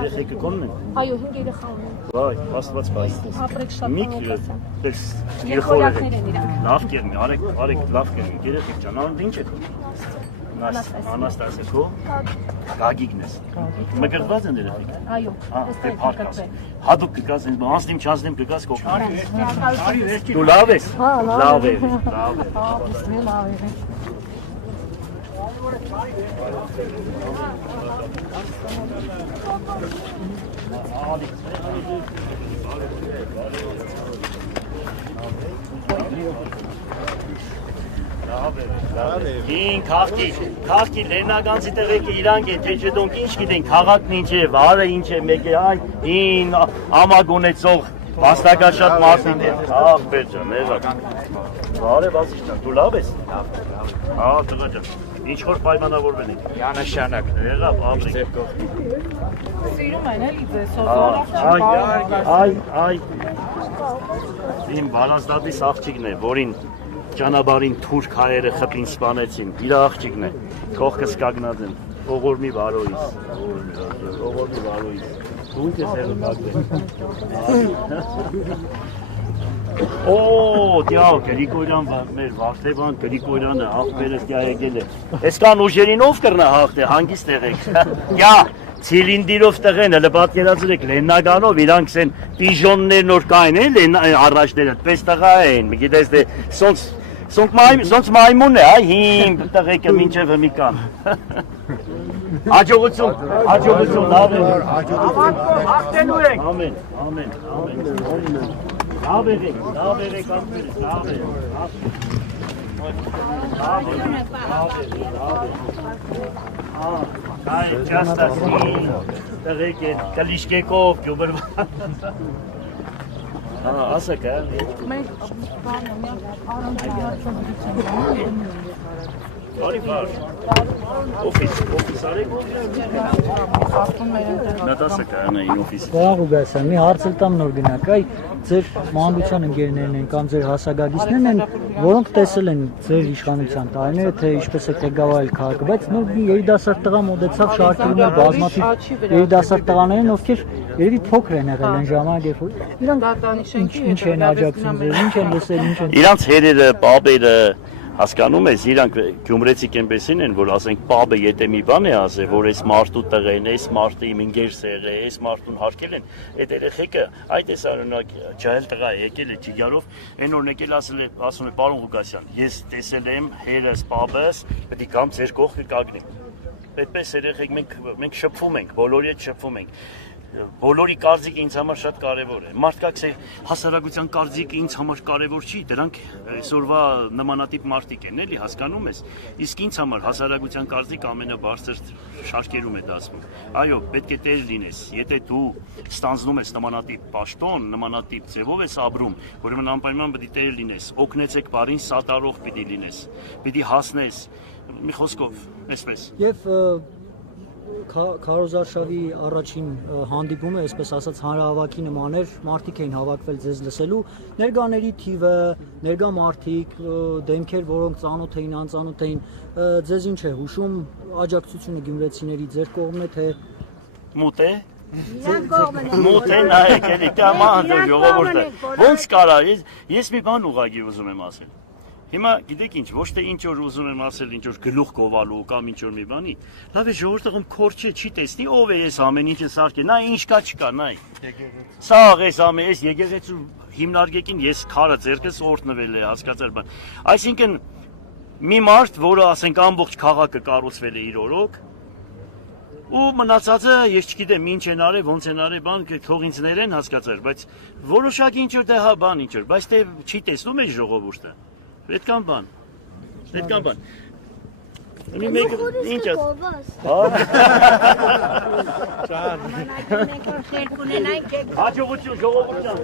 երեխեքը կոնն են։ Այո, 5 երեխա ունեմ։ Վայ, աստված պայծես։ Ապրեք շատ Միք դες երեխաներ են իրենք։ լավ կերնի, արեք լավ կերնի, երեխեք ջան, ինչ է։ Անաստասիա քո Գագիկն ես։ Մգրված են երեխեք։ Այո, դե փառքաս։ Հատուկ կգաս, անցնիմ չանցնիմ կգաս կողք։ Դու լավ ես։ Լավ ես, լավ ես։ լավ է։ Հին քաղաքի լենագանցի տեղեկը իրանք են, թե չէ դոնք ինչ գիտեն, քաղաքն ինչ է, վարը ինչ է, մեկ է այն հին ամագ ունեցող վաստակաշատ մարդիկ են, ախպեր ջան, եղակ, վարը բացիշ ջան, դու լավ ես, տղա ջան, ինչ որ պայմանավորվել ենք, Յանաշանակ, եղավ, ապրենք, Սիրում են էլի ձեզ, այ, իմ բալանսդատիս աղջիկն է, որին ճանաբարին թուրք հայերը խփին սպանեցին, իր աղջիկն է, կողքս կագնած են, ողորմի վարոյիս, դու ինչ ես հեղը կագվել։ Օ, դյալ, Գրիգորյան, մեր Վարդևան, Գրիգորյանը, աղբերս դյա եկել է, ես կան ուժերին ով կրնա հաղթ է, հանգիստ եղեք, դյա, Ցիլինդիրով տղեն, հələ պատկերացրեք Լեննագանով, իրանք են պիժոններ նոր կային են, առաջները, պես տղա են, գիտես դե, սոնց մայմուն է, հին տղեկը մինչև հմի կան։ Հաջողություն, լավ է, հաղթելու ենք, ամեն, լավ եղեք, աղբերս, լավ է, Այ, ճաստասին, տղեկ է, կլիշկեկով, գյուբրվան։ Ասա կա։ Մենք Բարի բար, օֆիս արեք։ Նատասը կայանա ին օֆիսի։ Վաղ ուգասան, մի հարց էլ տամ նոր գնակ, այ ձեր մանրության ընկերներն են կամ ձեր հասագագիցներն են, որոնք տեսել են ձեր իշխանության տարիները, թե ինչպես է ղեկավարել քաղաքը, բայց նոր մի երիտասարդ տղա մոտեցավ շարքերում է բազմաթիվ երիտասարդ տղաներին, ովքեր երևի փոքր են եղել այն ժամանակ, երբ որ իրանք ինչ են աջակցում ձեզ, ինչ են լսել, ինչ են։ Իրանց հերերը, պապերը հասկանում ես, իրանք գյումրեցիք այնպեսին են, որ ասենք պապը եթե մի բան է ասել, որ այս մարդու տղեն, այս մարդը իմ ընկերսեր է, այս մարդուն հարկել են, այդ երեխեքը այդ էս արունակ ջահել տղա է, եկել է ճիգարով, այն օրն եկել ասում է պարոն Ղուկասյան, ես տեսել եմ հերս, պապս, պետք է կամ ձեր կողքը կանգնեմ։ Այդպես երեխեք մենք շփվում ենք, բոլորի հետ շփվում ենք։ Բոլորի կարծիքը ինձ համար շատ կարևոր է։ Մարդկա հասարակության կարծիքը ինձ համար կարևոր չի, դրանք այսօրվա նմանատիպ մարդիկ են, էլի հասկանում ես։ Իսկ ինձ համար հասարակության կարծիքը ամենաբարձր շարքերում է դասվում։ Այո, պետք է տեր լինես։ Եթե դու ստանձնում ես նմանատիպ պաշտոն, նմանատիպ ձևով ես ապրում, ուրեմն անպայման պետք է տեր լինես։ Օգնեցեք բարին սատարող պիտի լինես։ Պիտի հասնես։ Մի խոսքով, այսպես։ Եվ Քարոզարշավի առաջին հանդիպումը, այսպես ասած, հանրահավաքի նման էր, մարդիկ էին հավաքվել ձեզ լսելու, ներկաների թիվը, ներկա մարդիկ, դեմքեր, որոնք ծանոթ էին, անծանոթ էին, ձեզ ինչ է հուշում, աջակցությունը գյումրեցիների ձեր կողմն է, թե մութ է։ Մութ է նայեք, էլի, կաման ժողովուրդը։ Ոնց կարա, ես մի բան ուղղակի ուզում եմ ասել։ Հիմա գիտեք ինչ, ոչ թե ինչ որ ուզում եմ ասել, ինչ որ գլուխ գովալու կամ ինչ որ մի բանի, լավ է ժողովուրդը քոր չի տեսնի ով է ես ամեն ինչը սարքել, նա ինչ կա չկա, նայ։ Սա էս ամեն էս եկեղեցու հիմնարկեկին ես քարը ձերքս օրտնվել է, հասկացար բան։ Այսինքն մի մարդ, որը ասենք ամբողջ քաղաքը կառուցվել է իր օրոք, ու մնացածը ես չգիտեմ ինչ են արել, ոնց են արել, բան թող ինձ ներեն, հասկացար, բայց որոշակի ինչ որ դե հա բան ինչ որ, բայց դե չի տեսնում է ժողովուրդը։ Պետքան բան։ Մի մեկ ինչ է։ Հաջողություն ժողովուրդ ջան,